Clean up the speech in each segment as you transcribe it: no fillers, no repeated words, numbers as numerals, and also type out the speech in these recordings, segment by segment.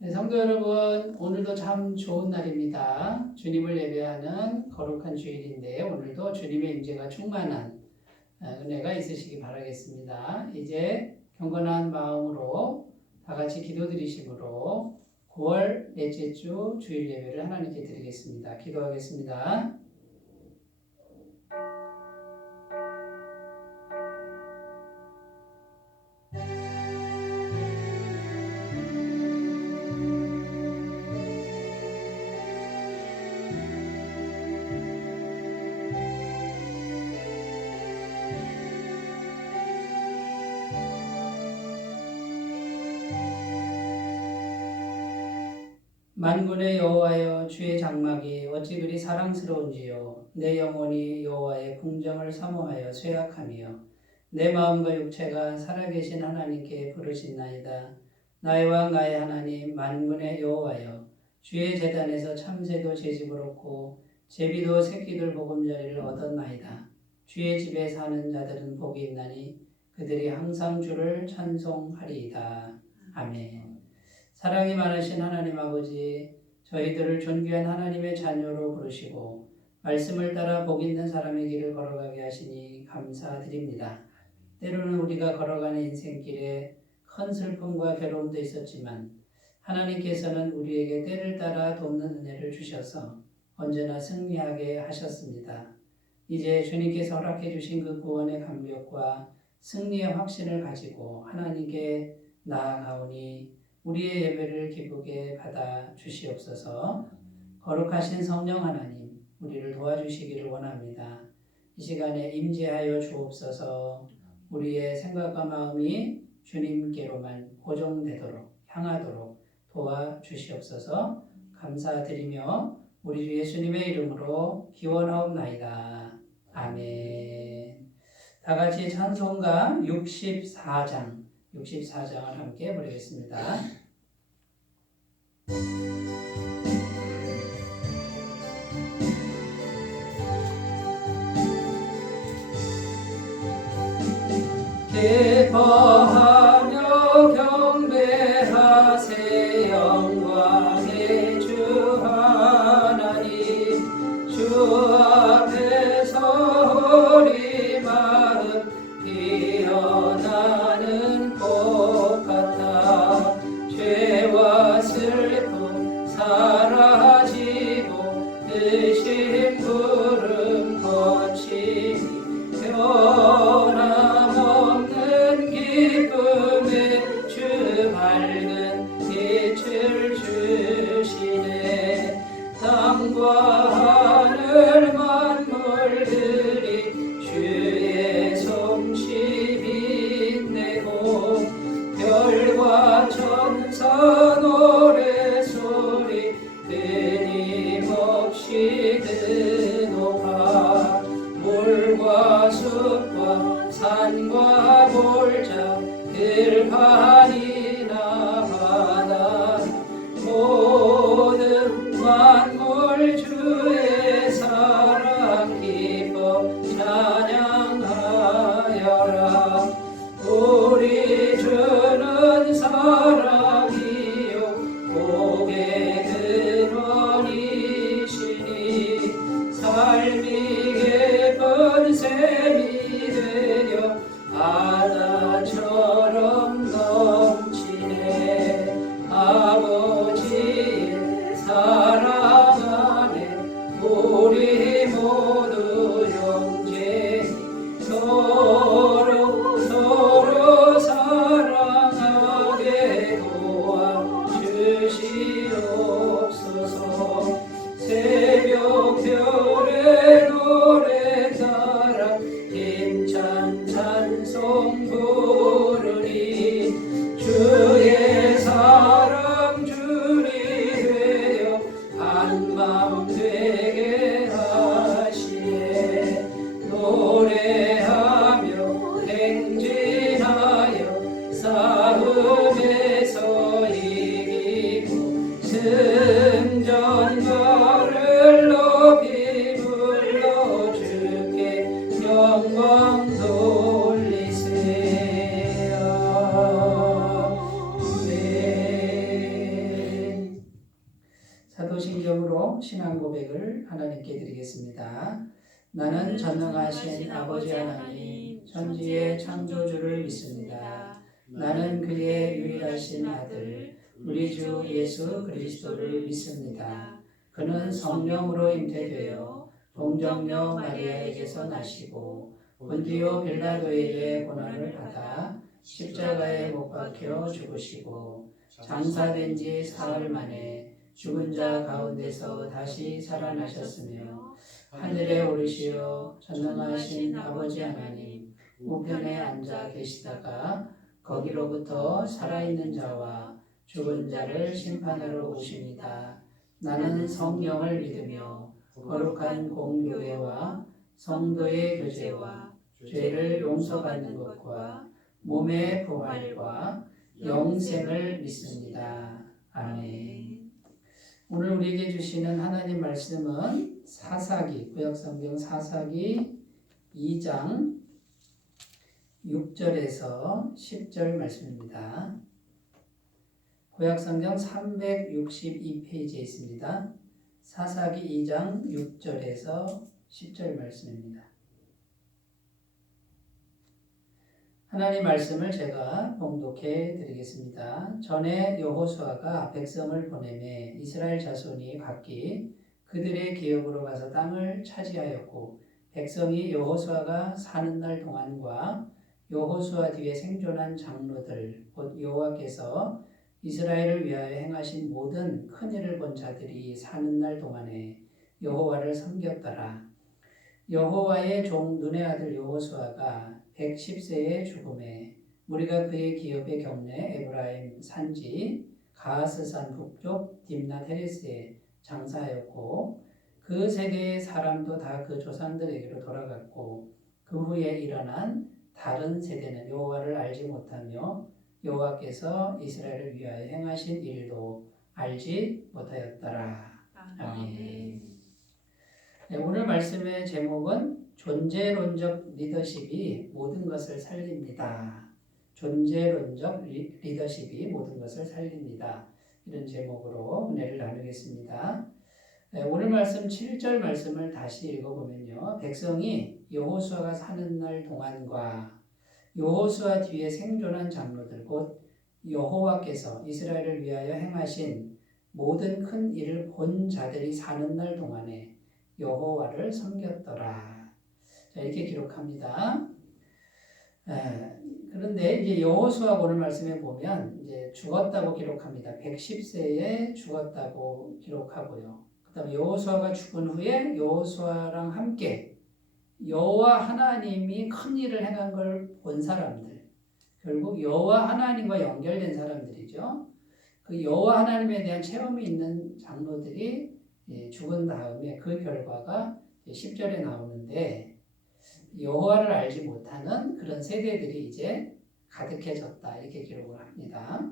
네, 성도 여러분, 오늘도 참 좋은 날입니다. 주님을 예배하는 거룩한 주일인데 오늘도 주님의 임재가 충만한 은혜가 있으시기 바라겠습니다. 이제 경건한 마음으로 다 같이 기도드리심으로 9월 넷째 주 주일 예배를 하나님께 드리겠습니다. 기도하겠습니다. 만군의 여호와여, 주의 장막이 어찌 그리 사랑스러운지요. 내 영혼이 여호와의 궁정을 사모하여 쇠약하며 내 마음과 육체가 살아계신 하나님께 부르짖나이다. 나의 왕 나의 하나님, 만군의 여호와여, 주의 제단에서 참새도 제 집을 얻고 제비도 새끼들 보금자리를 얻었나이다. 주의 집에 사는 자들은 복이 있나니 그들이 항상 주를 찬송하리이다. 아멘. 사랑이 많으신 하나님 아버지, 저희들을 존귀한 하나님의 자녀로 부르시고 말씀을 따라 복 있는 사람의 길을 걸어가게 하시니 감사드립니다. 때로는 우리가 걸어가는 인생길에 큰 슬픔과 괴로움도 있었지만 하나님께서는 우리에게 때를 따라 돕는 은혜를 주셔서 언제나 승리하게 하셨습니다. 이제 주님께서 허락해 주신 그 구원의 감격과 승리의 확신을 가지고 하나님께 나아가오니 우리의 예배를 기쁘게 받아 주시옵소서. 거룩하신 성령 하나님, 우리를 도와주시기를 원합니다. 이 시간에 임재하여 주옵소서. 우리의 생각과 마음이 주님께로만 고정되도록 향하도록 도와주시옵소서. 감사드리며 우리 주 예수님의 이름으로 기원하옵나이다. 아멘. 다 같이 찬송가 64장을 함께 부르겠습니다. 기뻐하며 경배하세 영광의 주 하나님, 주 앞에서 우리 마음 피어나는 꽃 같아 죄와 슬픔 사라지고 그 심부름 거치니 변함없는 기쁨의 주 밝은 빛을 사도신경으로 신앙 고백을 하나님께 드리겠습니다. 나는 전능하신 아버지 하나님, 천지의 창조주를 믿습니다. 나는 그의 유일하신 아들, 우리 주 예수 그리스도를 믿습니다. 그는 성령으로 잉태되어 동정녀 마리아에게서 나시고 본디오 빌라도에게 고난을 받아 십자가에 못 박혀 죽으시고 장사된 지 사흘 만에 죽은 자 가운데서 다시 살아나셨으며 하늘에 오르시어 전능하신 아버지 하나님 우편에 앉아 계시다가 거기로부터 살아있는 자와 죽은 자를 심판하러 오십니다. 나는 성령을 믿으며 거룩한 공교회와 성도의 교제와 죄를 용서받는 것과 몸의 부활과 영생을 믿습니다. 아멘. 오늘 우리에게 주시는 하나님 말씀은 사사기, 구약성경 사사기 2장 6절에서 10절 말씀입니다. 구약성경 362페이지에 있습니다. 사사기 2장 6절에서 10절 말씀입니다. 하나님 말씀을 제가 봉독해 드리겠습니다. 전에 여호수아가 백성을 보내매 이스라엘 자손이 각기 그들의 기업으로 가서 땅을 차지하였고 백성이 여호수아가 사는 날 동안과 여호수아 뒤에 생존한 장로들 곧 여호와께서 이스라엘을 위하여 행하신 모든 큰 일을 본 자들이 사는 날 동안에 여호와를 섬겼더라. 여호와의 종 눈의 아들 여호수아가 110세의 죽음에 무리가 그의 기업에 경내 에브라임 산지 가하스산 북쪽 딥낫 헤레스에 장사하였고 그 세대의 사람도 다 그 조상들에게로 돌아갔고 그 후에 일어난 다른 세대는 여호와를 알지 못하며 여호와께서 이스라엘을 위하여 행하신 일도 알지 못하였더라. 아멘. 네, 오늘 말씀의 제목은 존재론적 리더십이 모든 것을 살립니다. 존재론적 리더십이 모든 것을 살립니다. 이런 제목으로 은혜를 나누겠습니다. 네, 오늘 말씀 7절 말씀을 다시 읽어보면요. 백성이 여호수아가 사는 날 동안과 여호수아 뒤에 생존한 장로들 곧 여호와께서 이스라엘을 위하여 행하신 모든 큰 일을 본 자들이 사는 날 동안에 여호와를 섬겼더라. 자, 이렇게 기록합니다. 그런데 이제 여호수아 오늘 말씀에 보면 이제 죽었다고 기록합니다. 110세에 죽었다고 기록하고요. 그다음에 여호수아가 죽은 후에 여호수아랑 함께 여호와 하나님이 큰 일을 행한 걸 본 사람들, 결국 여호와 하나님과 연결된 사람들이죠. 그 여호와 하나님에 대한 체험이 있는 장로들이 죽은 다음에 그 결과가 10절에 나오는데 여호와를 알지 못하는 그런 세대들이 이제 가득해졌다 이렇게 기록을 합니다.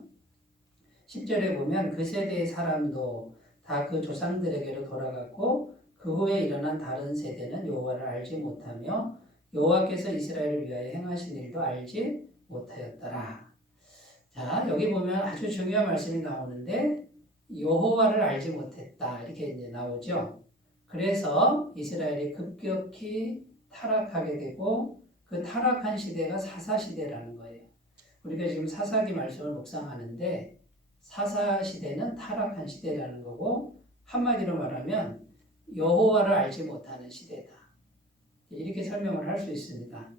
10절에 보면 그 세대의 사람도 다 그 조상들에게로 돌아갔고 그 후에 일어난 다른 세대는 여호와를 알지 못하며 여호와께서 이스라엘을 위하여 행하신 일도 알지 못하였더라. 자, 여기 보면 아주 중요한 말씀이 나오는데 여호와를 알지 못했다 이렇게 이제 나오죠. 그래서 이스라엘이 급격히 타락하게 되고 그 타락한 시대가 사사시대라는 거예요. 우리가 지금 사사기 말씀을 묵상하는데 사사시대는 타락한 시대라는 거고 한마디로 말하면 여호와를 알지 못하는 시대다. 이렇게 설명을 할 수 있습니다.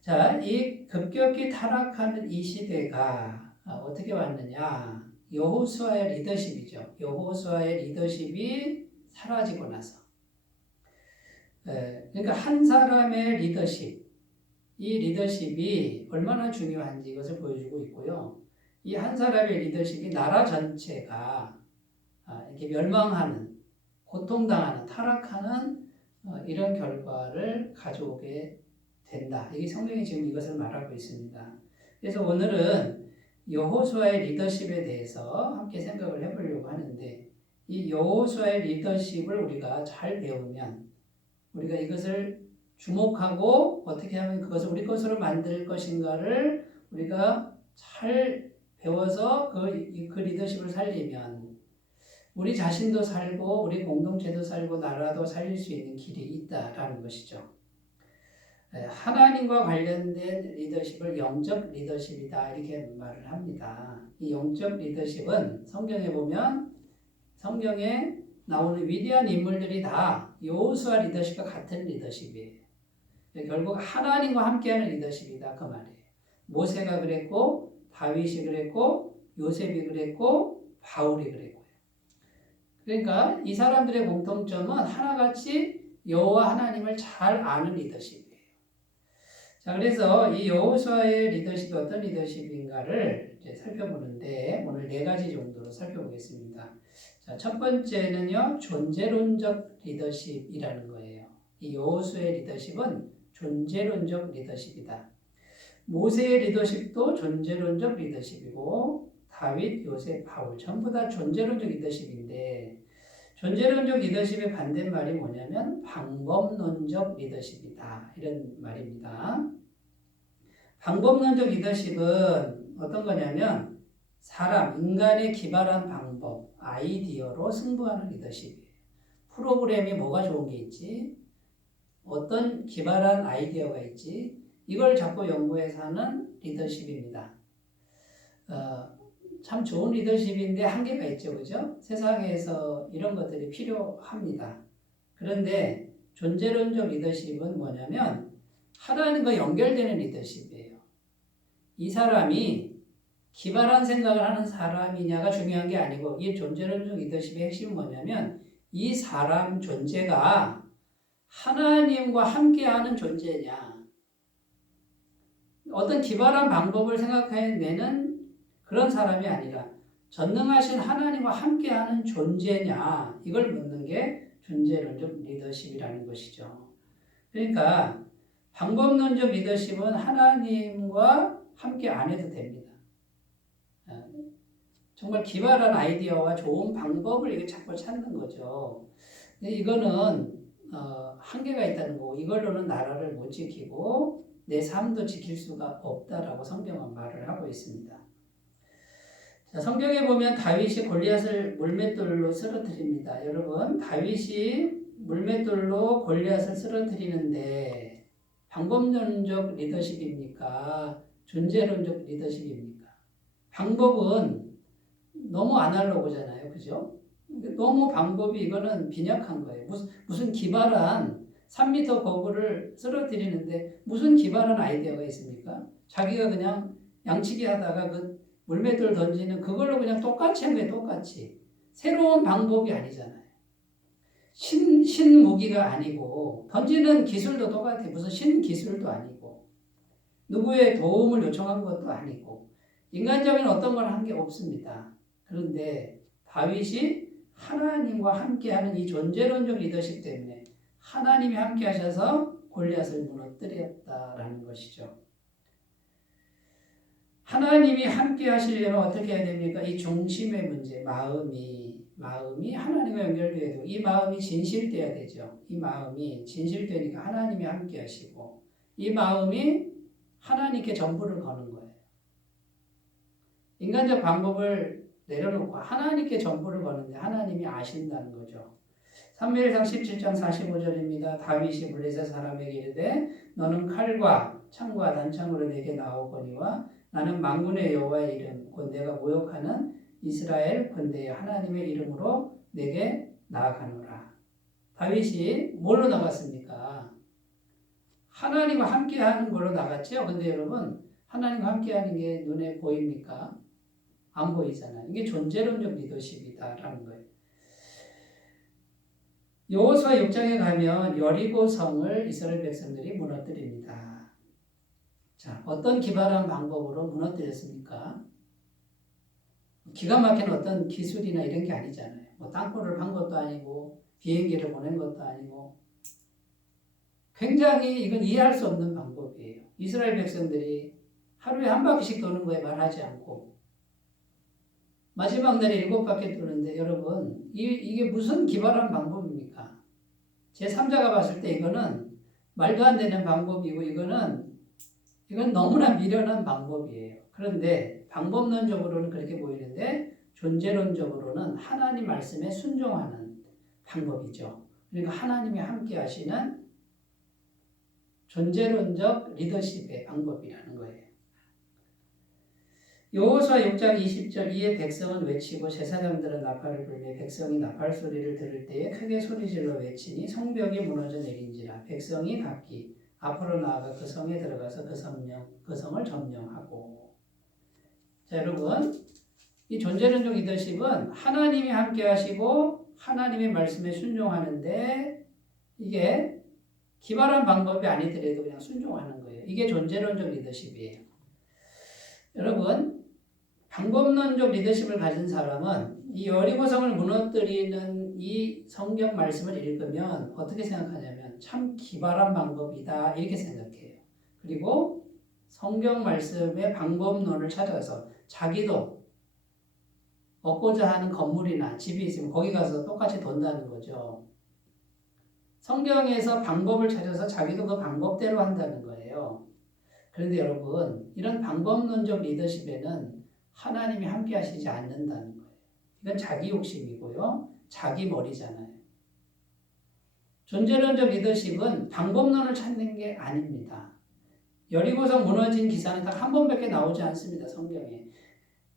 자, 이 급격히 타락하는 이 시대가 어떻게 왔느냐? 여호수아의 리더십이죠. 여호수아의 리더십이 사라지고 나서. 그러니까 한 사람의 리더십, 이 리더십이 얼마나 중요한지 이것을 보여주고 있고요. 이 한 사람의 리더십이 나라 전체가 이렇게 멸망하는, 고통당하는, 타락하는 이런 결과를 가져오게 된다. 이게 성경이 지금 이것을 말하고 있습니다. 그래서 오늘은 여호수아의 리더십에 대해서 함께 생각을 해보려고 하는데 이 여호수아의 리더십을 우리가 잘 배우면 우리가 이것을 주목하고 어떻게 하면 그것을 우리 것으로 만들 것인가를 우리가 잘 배워서 그 리더십을 살리면 우리 자신도 살고 우리 공동체도 살고 나라도 살릴 수 있는 길이 있다라는 것이죠. 하나님과 관련된 리더십을 영적 리더십이다 이렇게 말을 합니다. 이 영적 리더십은 성경에 보면 성경에 나오는 위대한 인물들이 다 여호수아 리더십과 같은 리더십이에요. 결국 하나님과 함께하는 리더십이다 그 말이에요. 모세가 그랬고 다윗이 그랬고 요셉이 그랬고 바울이 그랬고요. 그러니까 이 사람들의 공통점은 하나같이 여호와 하나님을 잘 아는 리더십이에요. 자, 그래서 이 여호수아의 리더십이 어떤 리더십인가를 이제 살펴보는데 오늘 4가지 정도로 살펴보겠습니다. 자, 첫 번째는요, 존재론적 리더십이라는 거예요. 이 여호수아의 리더십은 존재론적 리더십이다. 모세의 리더십도 존재론적 리더십이고 다윗, 요셉, 바울 전부 다 존재론적 리더십인데 존재론적 리더십의 반대말이 뭐냐면 방법론적 리더십이다 이런 말입니다. 방법론적 리더십은 어떤 거냐면 사람, 인간의 기발한 방법, 아이디어로 승부하는 리더십이에요. 프로그램이 뭐가 좋은 게 있지? 어떤 기발한 아이디어가 있지? 이걸 자꾸 연구해서 하는 리더십입니다. 참 좋은 리더십인데 한계가 있죠, 그죠? 세상에서 이런 것들이 필요합니다. 그런데 존재론적 리더십은 뭐냐면 하나님과 연결되는 리더십이에요. 이 사람이 기발한 생각을 하는 사람이냐가 중요한 게 아니고 이 존재론적 리더십의 핵심은 뭐냐면 이 사람 존재가 하나님과 함께하는 존재냐 어떤 기발한 방법을 생각해내는 그런 사람이 아니라 전능하신 하나님과 함께하는 존재냐 이걸 묻는 게 존재론적 리더십이라는 것이죠. 그러니까 방법론적 리더십은 하나님과 함께 안 해도 됩니다. 정말 기발한 아이디어와 좋은 방법을 이게 자꾸 찾는 거죠. 근데 이거는 한계가 있다는 거고 이걸로는 나라를 못 지키고 내 삶도 지킬 수가 없다라고 성경은 말을 하고 있습니다. 자, 성경에 보면 다윗이 골리앗을 물맷돌로 쓰러뜨립니다. 여러분, 다윗이 물맷돌로 골리앗을 쓰러뜨리는데 방법론적 리더십입니까? 존재론적 리더십입니까? 방법은 너무 아날로그잖아요. 그죠? 너무 방법이 이거는 빈약한 거예요. 무슨 기발한 3m 거구를 쓰러뜨리는데 무슨 기발한 아이디어가 있습니까? 자기가 그냥 양치기 하다가 그 물맷돌 던지는 그걸로 그냥 똑같이 한 거예요. 똑같이. 새로운 방법이 아니잖아요. 신무기가 아니고 던지는 기술도 똑같아요. 무슨 신기술도 아니고 누구의 도움을 요청한 것도 아니고 인간적인 어떤 걸 한 게 없습니다. 그런데 다윗이 하나님과 함께하는 이 존재론적 리더십 때문에 하나님이 함께 하셔서 골리앗을 무너뜨렸다라는 것이죠. 하나님이 함께 하시려면 어떻게 해야 됩니까? 이 중심의 문제, 마음이 하나님과 연결되어야 되고 이 마음이 진실되어야 되죠. 이 마음이 진실되니까 하나님이 함께 하시고 이 마음이 하나님께 전부를 거는 거예요. 인간적 방법을 내려놓고 하나님께 전부를 거는데 하나님이 아신다는 거죠. 사무엘상 17장 45절입니다. 다윗이 블레셋 사람에게 이르되 너는 칼과 창과 단창으로 내게 나오거니와 나는 만군의 여호와의 이름 곧 내가 모욕하는 이스라엘 군대의 하나님의 이름으로 내게 나아가노라. 다윗이 뭘로 나갔습니까? 하나님과 함께하는 걸로 나갔죠. 근데 여러분 하나님과 함께하는 게 눈에 보입니까? 안 보이잖아요. 이게 존재론적 리더십이다라는 거예요. 여호수아 6장에 가면 여리고 성을 이스라엘 백성들이 무너뜨립니다. 자, 어떤 기발한 방법으로 무너뜨렸습니까? 기가 막힌 어떤 기술이나 이런 게 아니잖아요. 뭐 땅굴을 판 것도 아니고 비행기를 보낸 것도 아니고 굉장히 이건 이해할 수 없는 방법이에요. 이스라엘 백성들이 하루에 한 바퀴씩 도는 거에 말하지 않고 마지막 날에 7바퀴 도는데 여러분 이게 무슨 기발한 방법입니까? 제3자가 봤을 때 이거는 말도 안 되는 방법이고 이건 너무나 미련한 방법이에요. 그런데 방법론적으로는 그렇게 보이는데 존재론적으로는 하나님 말씀에 순종하는 방법이죠. 그러니까 하나님이 함께 하시는 존재론적 리더십의 방법이라는 거예요. 여호수아 6장 20절 이에 백성은 외치고 제사장들은 나팔을 불며 백성이 나팔 소리를 들을 때에 크게 소리질러 외치니 성벽이 무너져 내린지라 백성이 각기 앞으로 나아가 그 성에 들어가서 그 성을 점령하고. 자, 여러분, 이 존재론적 리더십은 하나님이 함께 하시고 하나님의 말씀에 순종하는데 이게 기발한 방법이 아니더라도 그냥 순종하는 거예요. 이게 존재론적 리더십이에요. 여러분, 방법론적 리더십을 가진 사람은 이 여리고성을 무너뜨리는 이 성경 말씀을 읽으면 어떻게 생각하냐면 참 기발한 방법이다 이렇게 생각해요. 그리고 성경 말씀의 방법론을 찾아서 자기도 얻고자 하는 건물이나 집이 있으면 거기 가서 똑같이 돈다는 거죠. 성경에서 방법을 찾아서 자기도 그 방법대로 한다는 거예요. 그런데 여러분, 이런 방법론적 리더십에는 하나님이 함께 하시지 않는다는 거예요. 이건 자기 욕심이고요. 자기 머리잖아요. 존재론적 리더십은 방법론을 찾는 게 아닙니다. 여리고성 무너진 기사는 딱 한 번밖에 나오지 않습니다. 성경에.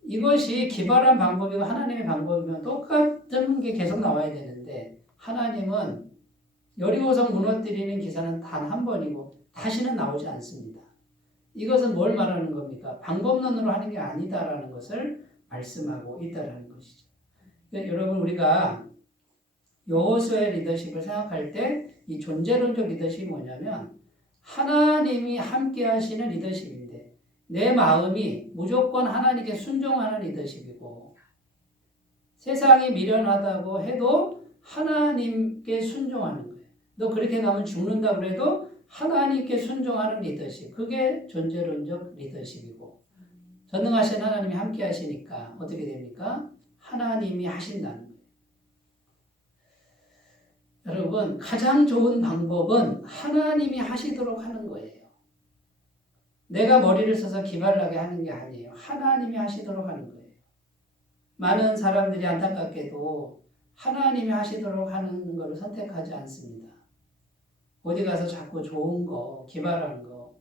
이것이 기발한 방법이고 하나님의 방법이면 똑같은 게 계속 나와야 되는데 하나님은 여리고성 무너뜨리는 기사는 단 한 번이고 다시는 나오지 않습니다. 이것은 뭘 말하는 겁니까? 방법론으로 하는 게 아니다라는 것을 말씀하고 있다라는 것이죠. 그러니까 여러분, 우리가 여호수아의 리더십을 생각할 때 이 존재론적 리더십이 뭐냐면 하나님이 함께 하시는 리더십인데 내 마음이 무조건 하나님께 순종하는 리더십이고 세상이 미련하다고 해도 하나님께 순종하는 거예요. 너 그렇게 가면 죽는다 그래도 하나님께 순종하는 리더십. 그게 존재론적 리더십이고 전능하신 하나님이 함께 하시니까 어떻게 됩니까? 하나님이 하신다는 거예요. 여러분, 가장 좋은 방법은 하나님이 하시도록 하는 거예요. 내가 머리를 써서 기발나게 하는 게 아니에요. 하나님이 하시도록 하는 거예요. 많은 사람들이 안타깝게도 하나님이 하시도록 하는 것을 선택하지 않습니다. 어디 가서 자꾸 좋은 거, 기발한 거,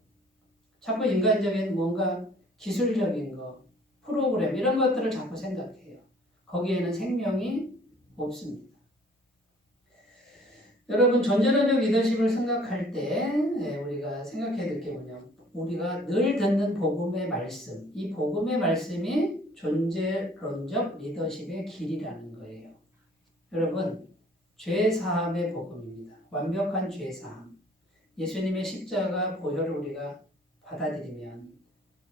자꾸 인간적인 뭔가 기술적인 거, 프로그램 이런 것들을 자꾸 생각해요. 거기에는 생명이 없습니다. 여러분, 존재론적 리더십을 생각할 때 우리가 생각해야 될 게 뭐냐면 우리가 늘 듣는 복음의 말씀, 이 복음의 말씀이 존재론적 리더십의 길이라는 거예요. 여러분, 죄사함의 복음입니다. 완벽한 죄사함. 예수님의 십자가 보혈을 우리가 받아들이면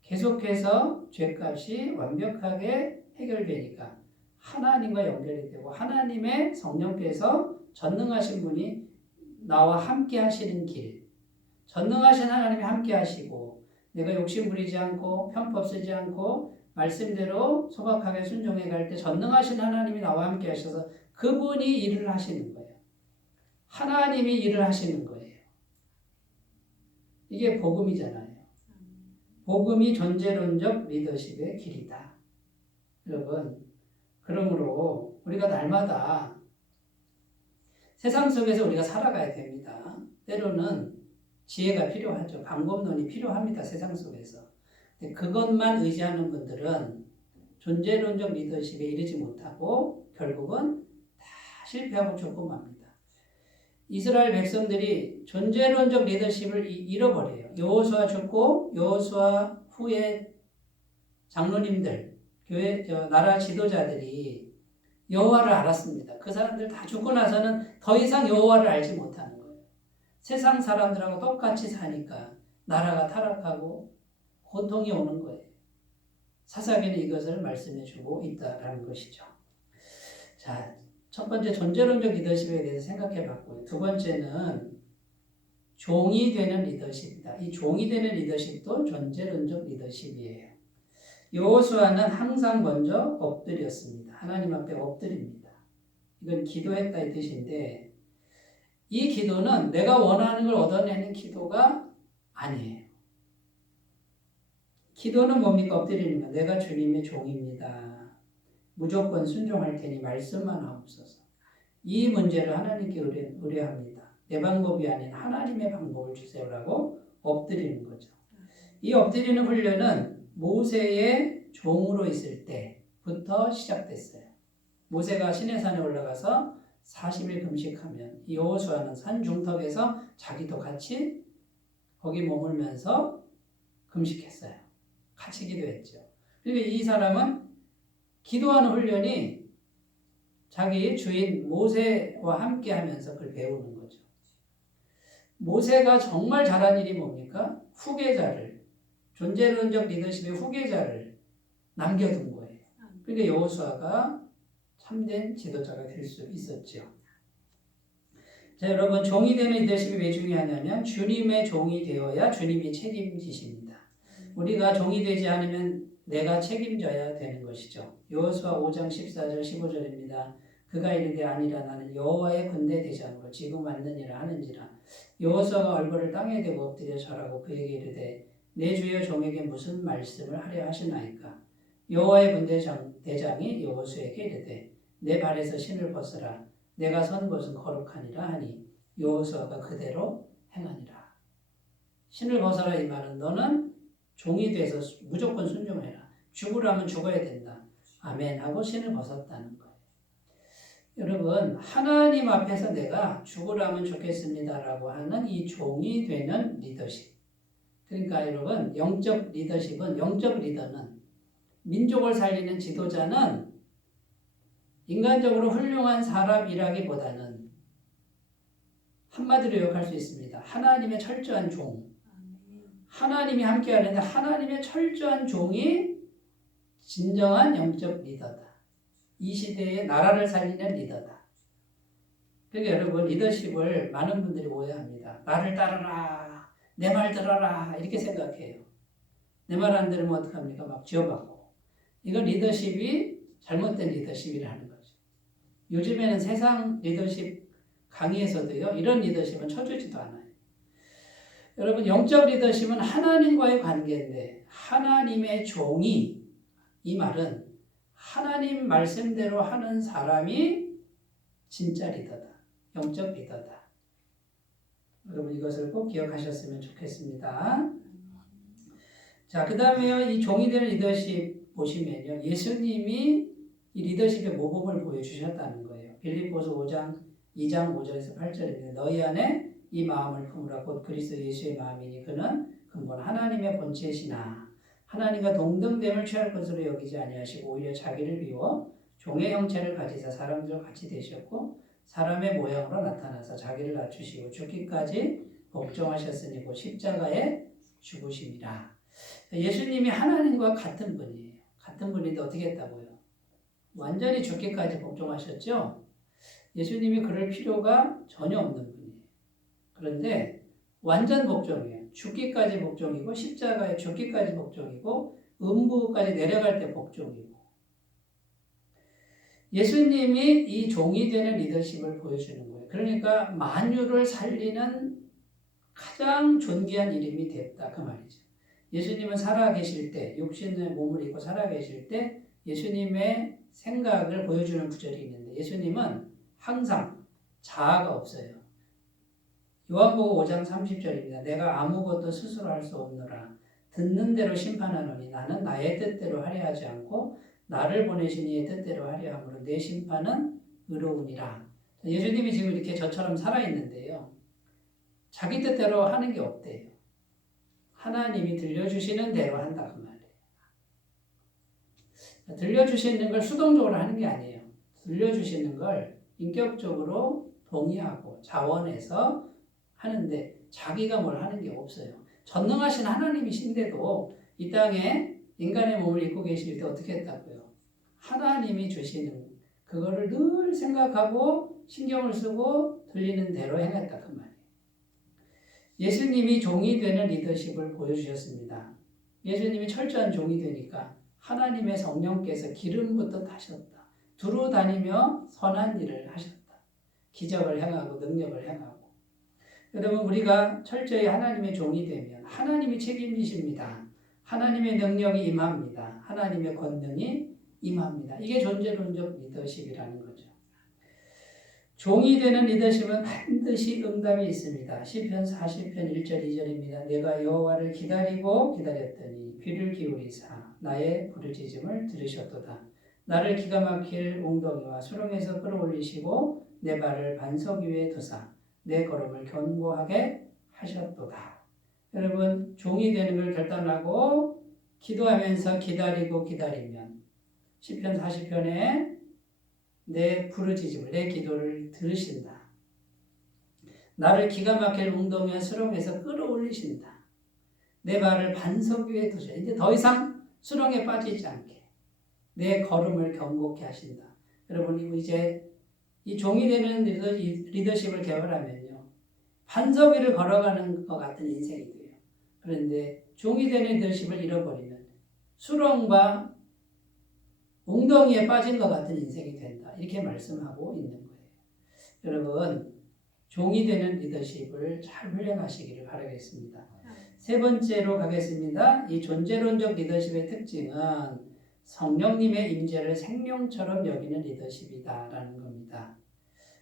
계속해서 죄값이 완벽하게 해결되니까 하나님과 연결이 되고 하나님의 성령께서 전능하신 분이 나와 함께 하시는 길, 전능하신 하나님이 함께 하시고 내가 욕심 부리지 않고 편법 쓰지 않고 말씀대로 소박하게 순종해 갈 때 전능하신 하나님이 나와 함께 하셔서 그분이 일을 하시는 거예요. 하나님이 일을 하시는 거예요. 이게 복음이잖아요. 복음이 존재론적 리더십의 길이다. 여러분, 그러므로 우리가 날마다 세상 속에서 우리가 살아가야 됩니다. 때로는 지혜가 필요하죠. 방법론이 필요합니다. 세상 속에서. 근데 그것만 의지하는 분들은 존재론적 리더십에 이르지 못하고 결국은 다 실패하고 죽고 맙니다. 이스라엘 백성들이 존재론적 리더십을 잃어버려요. 여호수아 죽고 여호수아 후에 장로님들, 교회 나라 지도자들이 여호와를 알았습니다. 그 사람들 다 죽고 나서는 더 이상 여호와를 알지 못하는 거예요. 세상 사람들하고 똑같이 사니까 나라가 타락하고 고통이 오는 거예요. 사사기는 이것을 말씀해 주고 있다라는 것이죠. 자, 첫 번째 존재론적 리더십에 대해서 생각해 봤고요. 두 번째는 종이 되는 리더십이다. 이 종이 되는 리더십도 존재론적 리더십이에요. 여호수아는 항상 먼저 엎드렸습니다. 하나님 앞에 엎드립니다. 이건 기도했다 이 뜻인데 이 기도는 내가 원하는 걸 얻어내는 기도가 아니에요. 기도는 뭡니까? 엎드리는 거. 내가 주님의 종입니다. 무조건 순종할 테니 말씀만 하옵소서. 이 문제를 하나님께 의뢰합니다. 내 방법이 아닌 하나님의 방법을 주세요라고 엎드리는 거죠. 이 엎드리는 훈련은 모세의 종으로 있을 때부터 시작됐어요. 모세가 시내산에 올라가서 40일 금식하면 여호수아는 산 중턱에서 자기도 같이 거기 머물면서 금식했어요. 같이 기도했죠. 그러니까 이 사람은 기도하는 훈련이 자기 주인 모세와 함께 하면서 그걸 배우는 거죠. 모세가 정말 잘한 일이 뭡니까? 후계자를, 존재론적 리더십의 후계자를 남겨둔 거예요. 그러니까 여호수아가 참된 지도자가 될 수 있었죠. 자, 여러분, 종이 되는 리더십이 왜 중요하냐면 주님의 종이 되어야 주님이 책임지십니다. 우리가 종이 되지 않으면 내가 책임져야 되는 것이죠. 여호수아 5장 14절 15절입니다. 그가 이르되 아니라 나는 여호와의 군대 대장으로 지금 왔느니라 하는지라. 여호수아가 얼굴을 땅에 대고 엎드려 절하고 그에게 이르되 내 주여 종에게 무슨 말씀을 하려 하시나이까. 여호와의 군대 대장이 여호수아에게 이르되 내 발에서 신을 벗으라. 내가 선 곳은 거룩하니라 하니 여호수아가 그대로 행하니라. 신을 벗어라 이 말은 너는 종이 돼서 무조건 순종해라. 죽으라면 죽어야 된다. 아멘 하고 신을 벗었다는 거예요. 여러분, 하나님 앞에서 내가 죽으라면 죽겠습니다라고 하는 이 종이 되는 리더십. 그러니까 여러분, 영적 리더는 민족을 살리는 지도자는 인간적으로 훌륭한 사람이라기보다는 한마디로 요약할 수 있습니다. 하나님의 철저한 종. 하나님이 함께 하는데 하나님의 철저한 종이 진정한 영적 리더다. 이 시대의 나라를 살리는 리더다. 그러니까 여러분, 리더십을 많은 분들이 오해합니다. 나를 따르라, 내 말 들어라 이렇게 생각해요. 내 말 안 들으면 어떡합니까? 막 쥐어박고. 이건 리더십이 잘못된 리더십이라는 거죠. 요즘에는 세상 리더십 강의에서도요, 이런 리더십은 쳐주지도 않아요. 여러분, 영적 리더십은 하나님과의 관계인데 하나님의 종이, 이 말은 하나님 말씀대로 하는 사람이 진짜 리더다. 영적 리더다. 여러분, 이것을 꼭 기억하셨으면 좋겠습니다. 자, 그 다음에 이 종이 되는 리더십 보시면요, 예수님이 이 리더십의 모범을 보여주셨다는 거예요. 빌립보서 5장 2장 5절에서 8절입니다. 너희 안에 이 마음을 품으라. 곧 그리스도 예수의 마음이니 그는 근본 하나님의 본체시나 하나님과 동등됨을 취할 것으로 여기지 아니하시고 오히려 자기를 비워 종의 형체를 가지사 사람들과 같이 되셨고 사람의 모양으로 나타나서 자기를 낮추시고 죽기까지 복종하셨으니 곧 십자가에 죽으심이라. 예수님이 하나님과 같은 분이에요. 같은 분인데 어떻게 했다고요? 완전히 죽기까지 복종하셨죠? 예수님이 그럴 필요가 전혀 없는 분이에요. 그런데 완전 복종이에요. 죽기까지 복종이고 십자가에 죽기까지 복종이고 음부까지 내려갈 때 복종이고. 예수님이 이 종이 되는 리더십을 보여주는 거예요. 그러니까 만유를 살리는 가장 존귀한 이름이 됐다 그 말이죠. 예수님은 살아계실 때, 육신의 몸을 입고 살아계실 때 예수님의 생각을 보여주는 구절이 있는데 예수님은 항상 자아가 없어요. 요한복음 5장 30절입니다. 내가 아무것도 스스로 할 수 없노라. 듣는 대로 심판하노니 나는 나의 뜻대로 하려 하지 않고 나를 보내신 이의 뜻대로 하려 함으로 내 심판은 의로우니라. 예수님이 지금 이렇게 저처럼 살아있는데요. 자기 뜻대로 하는 게 없대요. 하나님이 들려주시는 대로 한다 그 말이에요. 들려주시는 걸 수동적으로 하는 게 아니에요. 들려주시는 걸 인격적으로 동의하고 자원해서 하는데 자기가 뭘 하는 게 없어요. 전능하신 하나님이신데도 이 땅에 인간의 몸을 입고 계실 때 어떻게 했다고요? 하나님이 주시는 그거를 늘 생각하고 신경을 쓰고 들리는 대로 행했다 그 말이에요. 예수님이 종이 되는 리더십을 보여주셨습니다. 예수님이 철저한 종이 되니까 하나님의 성령께서 기름부터 타셨다. 두루 다니며 선한 일을 하셨다. 기적을 행하고 능력을 행하고. 여러분, 우리가 철저히 하나님의 종이 되면 하나님이 책임지십니다. 하나님의 능력이 임합니다. 하나님의 권능이 임합니다. 이게 존재론적 리더십이라는 거죠. 종이 되는 리더십은 반드시 응답이 있습니다. 시편 40편 1절 2절입니다. 내가 여호와를 기다렸더니 귀를 기울이사 나의 부르짖음을 들으셨도다. 나를 기가 막힐 웅덩이와 수렁에서 끌어올리시고 내 발을 반석 위에 두사 내 걸음을 견고하게 하셨도다. 여러분, 종이 되는 걸 결단하고 기도하면서 기다리면 시편 40편에 내 부르짖음을, 내 기도를 들으신다. 나를 기가 막힐 웅덩이와 수렁에서 끌어올리신다. 내 발을 반석 위에 두셔. 이제 더 이상 수렁에 빠지지 않게 내 걸음을 견고케 하신다. 여러분, 이제 이 종이 되는 리더십을 개발하면요, 반석 위를 걸어가는 것 같은 인생이 돼요. 그런데 종이 되는 리더십을 잃어버리면 수렁과 웅덩이에 빠진 것 같은 인생이 된다. 이렇게 말씀하고 있는 거예요. 여러분, 종이 되는 리더십을 잘 훈련하시기를 바라겠습니다. 세 번째로 가겠습니다. 이 존재론적 리더십의 특징은 성령님의 임재를 생명처럼 여기는 리더십이다라는 겁니다.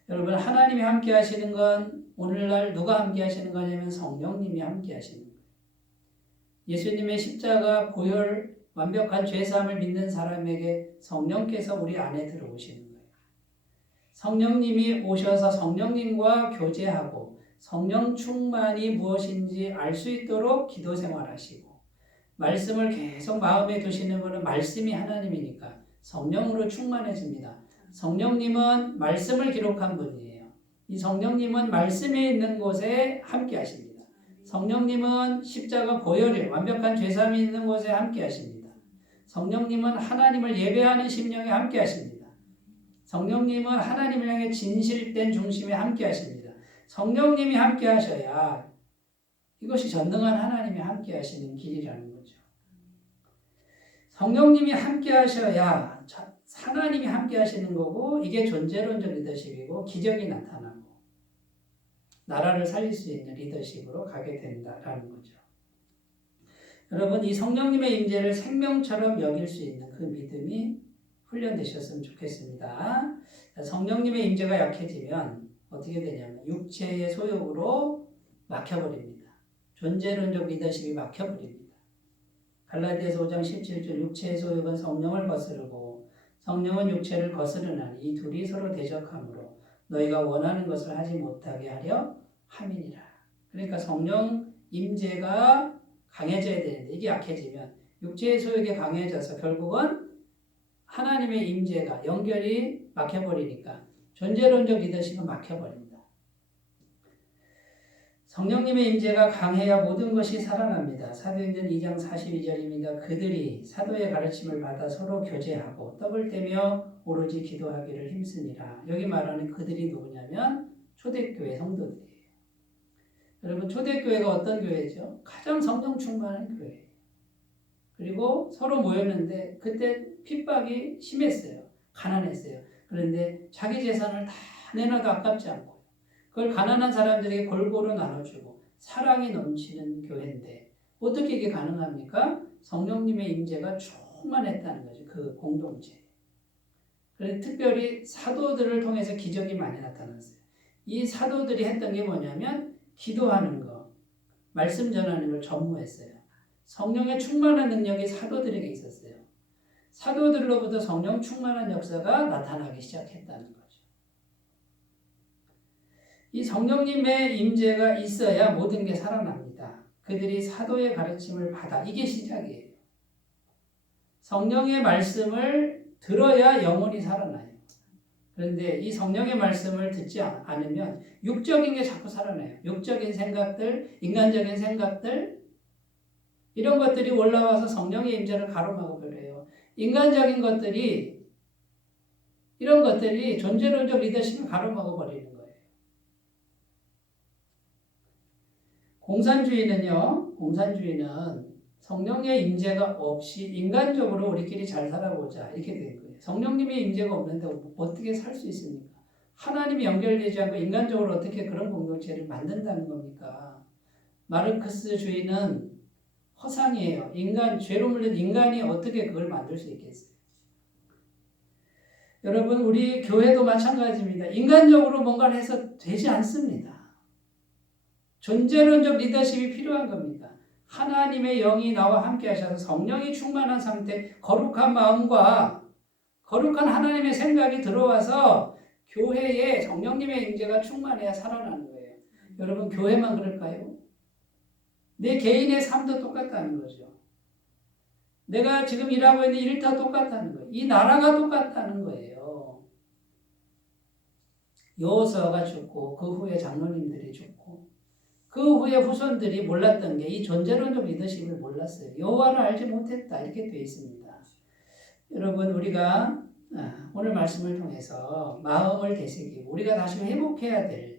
여러분, 하나님이 함께 하시는 건 오늘날 누가 함께 하시는 거냐면 성령님이 함께 하시는 거예요. 예수님의 십자가 보혈 완벽한 죄사함을 믿는 사람에게 성령께서 우리 안에 들어오시는 거예요. 성령님이 오셔서 성령님과 교제하고 성령 충만이 무엇인지 알 수 있도록 기도 생활하시고 말씀을 계속 마음에 두시는 분은 말씀이 하나님이니까 성령으로 충만해집니다. 성령님은 말씀을 기록한 분이에요. 이 성령님은 말씀에 있는 곳에 함께 하십니다. 성령님은 십자가 보혈이 완벽한 죄사함이 있는 곳에 함께 하십니다. 성령님은 하나님을 예배하는 심령에 함께 하십니다. 성령님은 하나님을 향해 진실된 중심에 함께 하십니다. 성령님이 함께 하셔야 이것이 전능한 하나님이 함께 하시는 길이라는 거죠. 성령님이 함께 하셔야 하나님이 함께 하시는 거고 이게 존재론적 리더십이고 기적이 나타나고 나라를 살릴 수 있는 리더십으로 가게 된다라는 거죠. 여러분, 이 성령님의 임재를 생명처럼 여길 수 있는 그 믿음이 훈련되셨으면 좋겠습니다. 성령님의 임재가 약해지면 어떻게 되냐면 육체의 소욕으로 막혀버립니다. 존재론적 리더십이 막혀버립니다. 갈라디아서 5장 17절 육체의 소욕은 성령을 거스르고 성령은 육체를 거스르나니 이 둘이 서로 대적하므로 너희가 원하는 것을 하지 못하게 하려 함이니라. 그러니까 성령 임재가 강해져야 되는데 이게 약해지면 육체의 소욕이 강해져서 결국은 하나님의 임재가 연결이 막혀버리니까 존재론적 리더십은 막혀버립니다. 성령님의 임재가 강해야 모든 것이 살아납니다. 사도행전 2장 42절입니다. 그들이 사도의 가르침을 받아 서로 교제하고 떡을 떼며 오로지 기도하기를 힘쓰니라. 여기 말하는 그들이 누구냐면 초대교회 성도들이에요. 여러분, 초대교회가 어떤 교회죠? 가장 성령 충만한 교회예요. 그리고 서로 모였는데 그때 핍박이 심했어요. 가난했어요. 그런데 자기 재산을 다 내놔도 아깝지 않고 그걸 가난한 사람들에게 골고루 나눠주고 사랑이 넘치는 교회인데 어떻게 이게 가능합니까? 성령님의 임재가 충만했다는 거죠. 그 공동체. 그래서 특별히 사도들을 통해서 기적이 많이 나타났어요. 이 사도들이 했던 게 뭐냐면 기도하는 거, 말씀 전하는 걸 전무했어요. 성령의 충만한 능력이 사도들에게 있었어요. 사도들로부터 성령 충만한 역사가 나타나기 시작했다는 거죠. 이 성령님의 임재가 있어야 모든 게 살아납니다. 그들이 사도의 가르침을 받아 이게 시작이에요. 성령의 말씀을 들어야 영혼이 살아나요. 그런데 이 성령의 말씀을 듣지 않으면 육적인 게 자꾸 살아나요. 육적인 생각들, 인간적인 생각들 이런 것들이 올라와서 성령의 임재를 가로막아 버려요. 인간적인 것들이 이런 것들이 존재론적 리더십을 가로막아 버리는 거예요. 공산주의는 성령의 임재가 없이 인간적으로 우리끼리 잘 살아보자 이렇게 된 거예요. 성령님의 임재가 없는데 어떻게 살 수 있습니까? 하나님이 연결되지 않고 인간적으로 어떻게 그런 공동체를 만든다는 겁니까? 마르크스주의는 허상이에요. 죄로 물린 인간이 어떻게 그걸 만들 수 있겠어요? 여러분 우리 교회도 마찬가지입니다. 인간적으로 뭔가를 해서 되지 않습니다. 존재론적 리더십이 필요한 겁니다. 하나님의 영이 나와 함께 하셔서 성령이 충만한 상태, 거룩한 마음과 거룩한 하나님의 생각이 들어와서 교회에 성령님의 임재가 충만해야 살아나는 거예요. 여러분 교회만 그럴까요? 내 개인의 삶도 똑같다는 거죠. 내가 지금 일하고 있는 일도 똑같다는 거예요. 이 나라가 똑같다는 거예요. 여호수아가 죽고 그 후에 장로님들이 죽고 그 후에 후손들이 몰랐던 게 이 존재론적 리더십을 몰랐어요. 여호와를 알지 못했다 이렇게 되어 있습니다. 여러분 우리가 오늘 말씀을 통해서 마음을 되새기고 우리가 다시 회복해야 될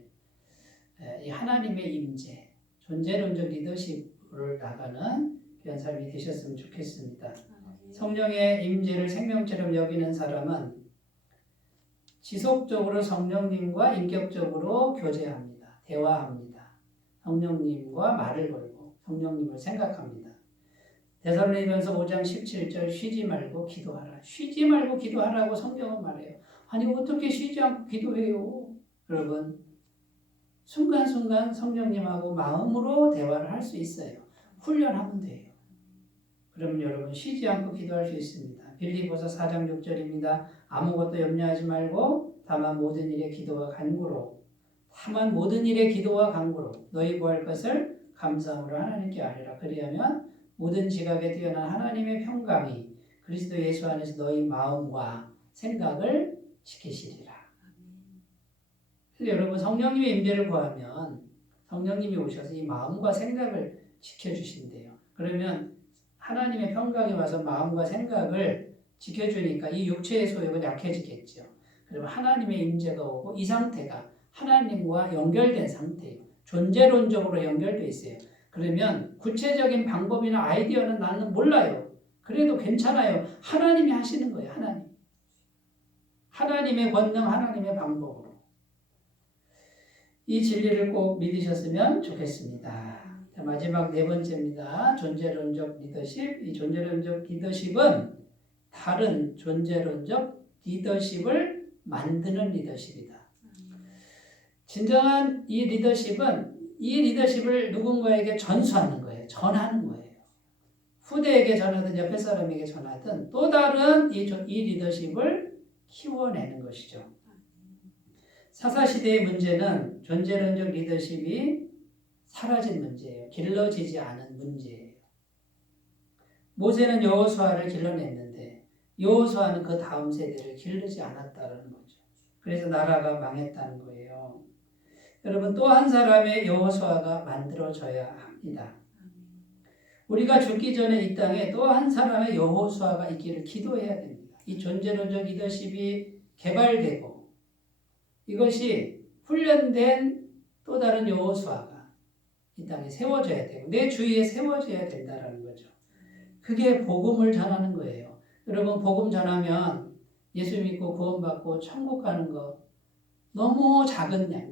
이 하나님의 임재, 존재론적 리더십을 나가는 귀한 삶이 되셨으면 좋겠습니다. 성령의 임재를 생명처럼 여기는 사람은 지속적으로 성령님과 인격적으로 교제합니다. 대화합니다. 성령님과 말을 걸고 성령님을 생각합니다. 데살로니가서 5장 17절 쉬지 말고 기도하라. 쉬지 말고 기도하라고 성경은 말해요. 아니 어떻게 쉬지 않고 기도해요? 여러분 순간순간 성령님하고 마음으로 대화를 할 수 있어요. 훈련하면 돼요. 그러면 여러분 쉬지 않고 기도할 수 있습니다. 빌립보서 4장 6절입니다. 아무것도 염려하지 말고 다만 모든 일에 기도와 간구로 너희 구할 것을 감사함으로 하나님께 아뢰라. 그리하면 모든 지각에 뛰어난 하나님의 평강이 그리스도 예수 안에서 너희 마음과 생각을 지키시리라. 그래서 여러분 성령님의 임재를 구하면 성령님이 오셔서 이 마음과 생각을 지켜주신대요. 그러면 하나님의 평강이 와서 마음과 생각을 지켜주니까 이 육체의 소욕은 약해지겠죠. 그러면 하나님의 임재가 오고 이 상태가 하나님과 연결된 상태예요. 존재론적으로 연결되어 있어요. 그러면 구체적인 방법이나 아이디어는 나는 몰라요. 그래도 괜찮아요. 하나님이 하시는 거예요. 하나님의 권능, 하나님의 방법으로. 이 진리를 꼭 믿으셨으면 좋겠습니다. 자, 마지막 네 번째입니다. 존재론적 리더십. 이 존재론적 리더십은 다른 존재론적 리더십을 만드는 리더십이다. 진정한 이 리더십은 이 리더십을 누군가에게 전수하는 거예요. 전하는 거예요. 후대에게 전하든 옆에 사람에게 전하든 또 다른 이 리더십을 키워내는 것이죠. 사사시대의 문제는 존재론적 리더십이 사라진 문제예요. 길러지지 않은 문제예요. 모세는 여호수아를 길러냈는데 여호수아는 그 다음 세대를 기르지 않았다는 거죠. 그래서 나라가 망했다는 거예요. 여러분 또 한 사람의 여호수아가 만들어져야 합니다. 우리가 죽기 전에 이 땅에 또 한 사람의 여호수아가 있기를 기도해야 됩니다. 이 존재론적 리더십이 개발되고 이것이 훈련된 또 다른 여호수아가 이 땅에 세워져야 되고 내 주위에 세워져야 된다는 거죠. 그게 복음을 전하는 거예요. 여러분 복음 전하면 예수 믿고 구원받고 천국 가는 거 너무 작은 양,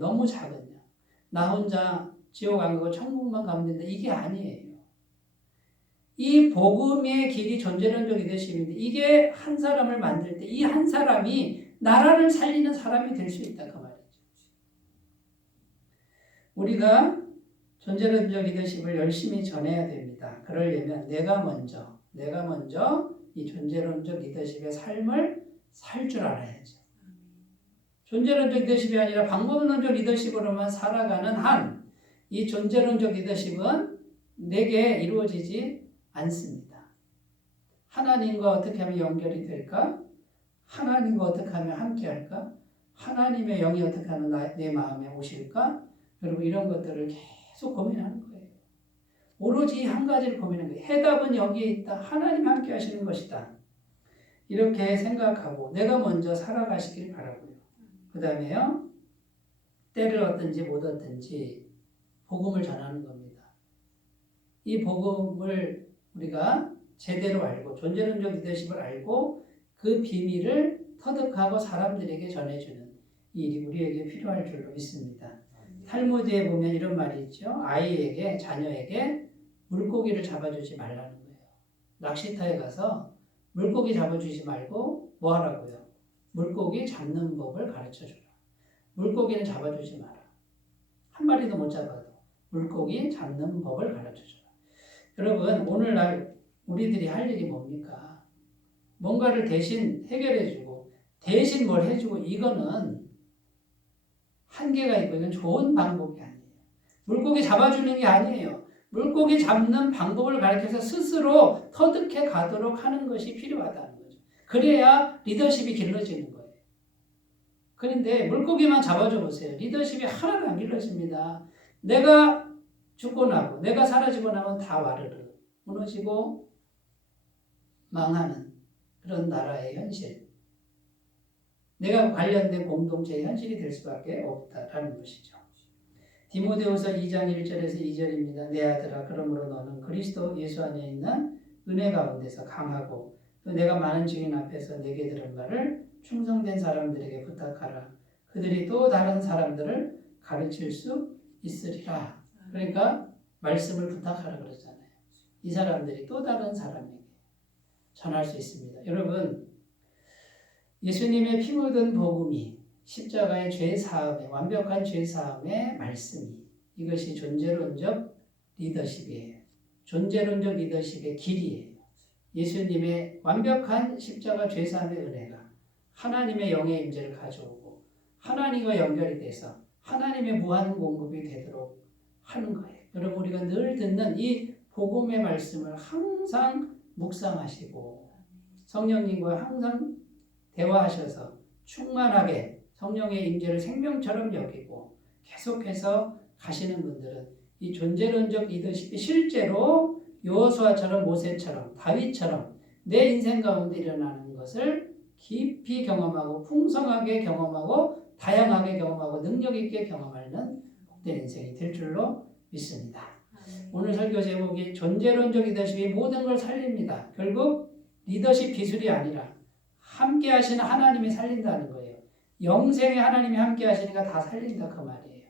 나 혼자 지옥 안 가고 천국만 가면 된다. 이게 아니에요. 이 복음의 길이 존재론적 리더십인데 이게 한 사람을 만들 때 이 한 사람이 나라를 살리는 사람이 될 수 있다. 그 말이죠. 우리가 존재론적 리더십을 열심히 전해야 됩니다. 그러려면 내가 먼저 이 존재론적 리더십의 삶을 살 줄 알아야죠. 존재론적 리더십이 아니라 방법론적 리더십으로만 살아가는 한 이 존재론적 리더십은 내게 이루어지지 않습니다. 하나님과 어떻게 하면 연결이 될까? 하나님과 어떻게 하면 함께할까? 하나님의 영이 어떻게 하면 내 마음에 오실까? 여러분 이런 것들을 계속 고민하는 거예요. 오로지 한 가지를 고민하는 거예요. 해답은 여기에 있다. 하나님 함께 하시는 것이다. 이렇게 생각하고 내가 먼저 살아가시길 바라고요. 그 다음에요. 때를 얻든지 못 얻든지 복음을 전하는 겁니다. 이 복음을 우리가 제대로 알고 존재론적 리더십을 알고 그 비밀을 터득하고 사람들에게 전해주는 이 일이 우리에게 필요할 줄로 믿습니다. 탈무드에 보면 이런 말이 있죠. 아이에게, 자녀에게 물고기를 잡아주지 말라는 거예요. 낚시터에 가서 물고기 잡아주지 말고 뭐 하라고요? 물고기 잡는 법을 가르쳐주라. 물고기는 잡아주지 마라. 한 마리도 못 잡아도 물고기 잡는 법을 가르쳐주라. 여러분, 오늘날 우리들이 할 일이 뭡니까? 뭔가를 대신 해결해주고 대신 뭘 해주고 이거는 한계가 있고 이건 좋은 방법이 아니에요. 물고기 잡아주는 게 아니에요. 물고기 잡는 방법을 가르쳐서 스스로 터득해 가도록 하는 것이 필요하다는 거죠. 그래야 리더십이 길러지는 거예요. 그런데 물고기만 잡아줘 보세요. 리더십이 하나도 안 길러집니다. 내가 죽고 나고 내가 사라지고 나면 다 와르르 무너지고 망하는 그런 나라의 현실. 내가 관련된 공동체의 현실이 될 수밖에 없다라는 것이죠. 디모데후서 2장 1절에서 2절입니다. 내 아들아, 그러므로 너는 그리스도 예수 안에 있는 은혜 가운데서 강하고 또 내가 많은 증인 앞에서 내게 들은 말을 충성된 사람들에게 부탁하라. 그들이 또 다른 사람들을 가르칠 수 있으리라. 그러니까 말씀을 부탁하라 그러잖아요. 이 사람들이 또 다른 사람에게 전할 수 있습니다. 여러분, 예수님의 피 묻은 복음이 십자가의 죄사함의 완벽한 죄사함의 말씀이 이것이 존재론적 리더십이에요. 존재론적 리더십의 길이에요. 예수님의 완벽한 십자가 죄사함의 은혜가 하나님의 영의 임재를 가져오고 하나님과 연결이 돼서 하나님의 무한 공급이 되도록 하는 거예요. 여러분, 우리가 늘 듣는 이 복음의 말씀을 항상 묵상하시고 성령님과 항상 대화하셔서 충만하게 성령의 임재를 생명처럼 여기고 계속해서 가시는 분들은 이 존재론적 리더십이 실제로 여호수아처럼 모세처럼 다윗처럼 내 인생 가운데 일어나는 것을 깊이 경험하고 풍성하게 경험하고 다양하게 경험하고 능력 있게 경험하는 복된 인생이 될 줄로 믿습니다. 오늘 설교 제목이 존재론적 리더십이 모든 걸 살립니다. 결국 리더십 기술이 아니라 함께 하시는 하나님이 살린다는 거예요. 영생에 하나님이 함께 하시니까 다 살린다 그 말이에요.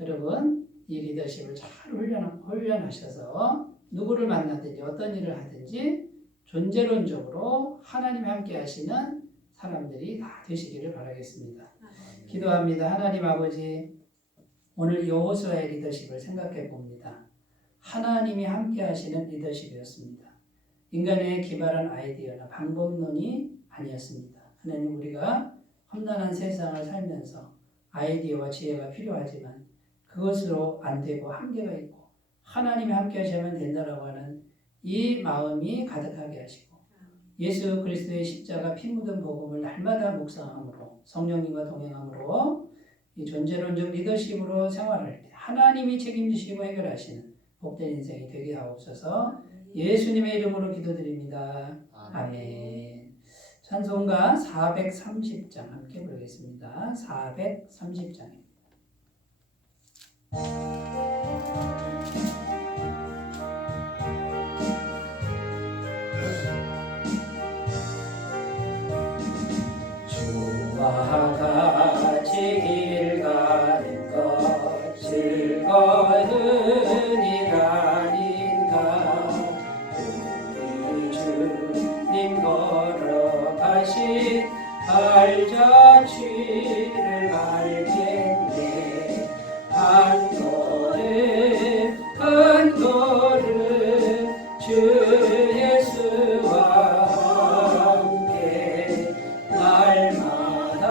여러분, 이 리더십을 잘 훈련하셔서 누구를 만나든지 어떤 일을 하든지 존재론적으로 하나님이 함께 하시는 사람들이 다 되시기를 바라겠습니다. 기도합니다. 하나님 아버지, 오늘 여호수아의 리더십을 생각해 봅니다. 하나님이 함께 하시는 리더십이었습니다. 인간의 기발한 아이디어나 방법론이 아니었습니다. 하나님, 우리가 험난한 세상을 살면서 아이디어와 지혜가 필요하지만 그것으로 안 되고 한계가 있고 하나님이 함께 하셔야만 된다라고 하는 이 마음이 가득하게 하시고 예수 그리스도의 십자가 피 묻은 복음을 날마다 묵상함으로 성령님과 동행함으로 이 존재론적 리더십으로 생활할 때 하나님이 책임지시고 해결하시는 복된 인생이 되게 하옵소서. 예수님의 이름으로 기도드립니다. 아멘. 찬송가 430장 함께 부르겠습니다. 430장입니다. 주와 같이 길 가는 것 즐거우니라니까 우리 주님 걸어가신 발자취를 알겠네. 한 걸음 한 걸음 주 예수와 함께 날마다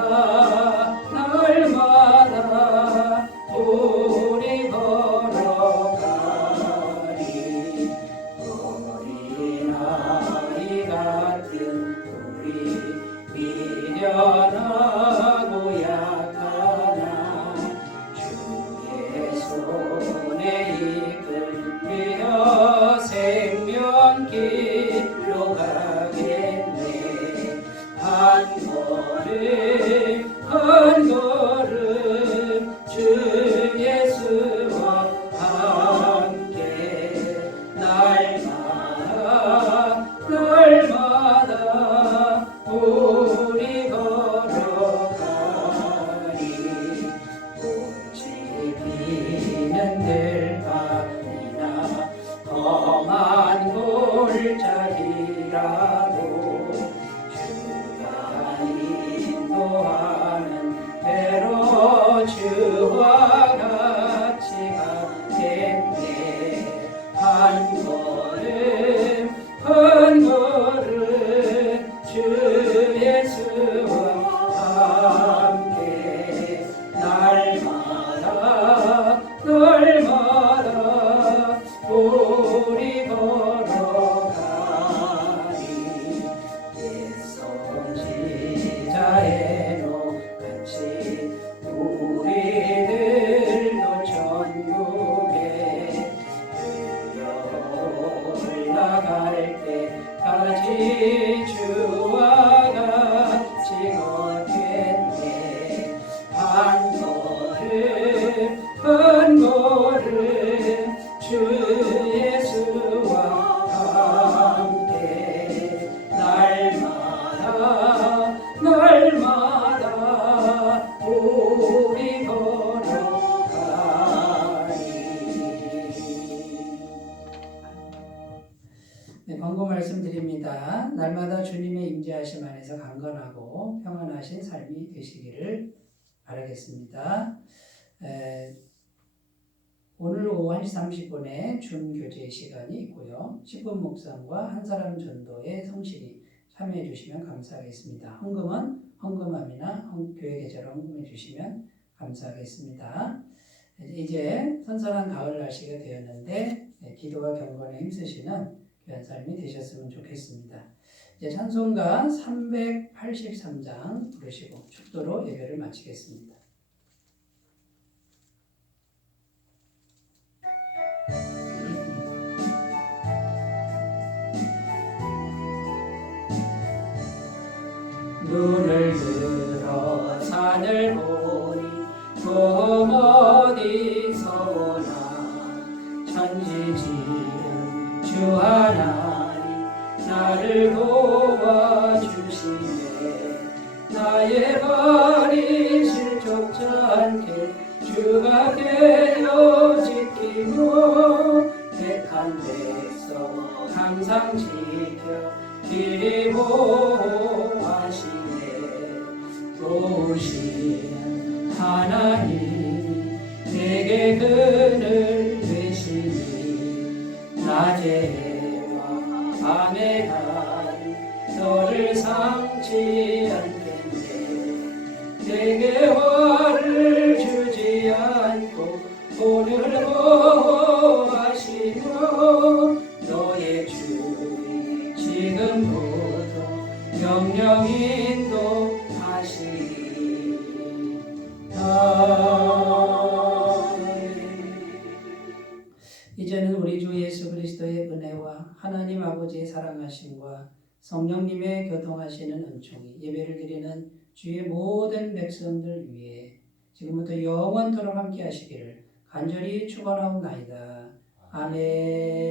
날마다 주님의 임재하심 안에서 강건하고 평안하신 삶이 되시기를 바라겠습니다. 오늘 오후 1시 30분에 준교제 시간이 있고요. 10분 묵상과 한 사람 전도에 성실히 참여해 주시면 감사하겠습니다. 헌금은 헌금함이나 교회 계좌로 헌금해 주시면 감사하겠습니다. 이제 선선한 가을 날씨가 되었는데 기도와 경건에 힘쓰시는 귀한 삶이 되셨으면 좋겠습니다. 이제 찬송가 383장 부르시고 축도로 예배를 마치겠습니다. 눈을 들어 산을 보니 봄 어디서 오나 천지지은 주 하나님 나를 도와주시네 나의 발이 실족지 않게 주가 되어 지키며 택한 백성 항상 지켜 길이 보호하시네 도우시는 하나님이 내게 그늘 되시니 낮의 해와 밤의 달이 너를 상치 않겠네 내게 화를 주지 않고 오늘 보호하시며 너의 주님 지금부터 영영 인도하시리다. 이제는 우리 주 예수 그리스도의 은혜와 하나님 아버지의 사랑하심과 성령님의 교통하시는 은총이 예배를 드리는 주의 모든 백성들 위해 지금부터 영원토록 함께 하시기를 간절히 축원하옵나이다. 아멘.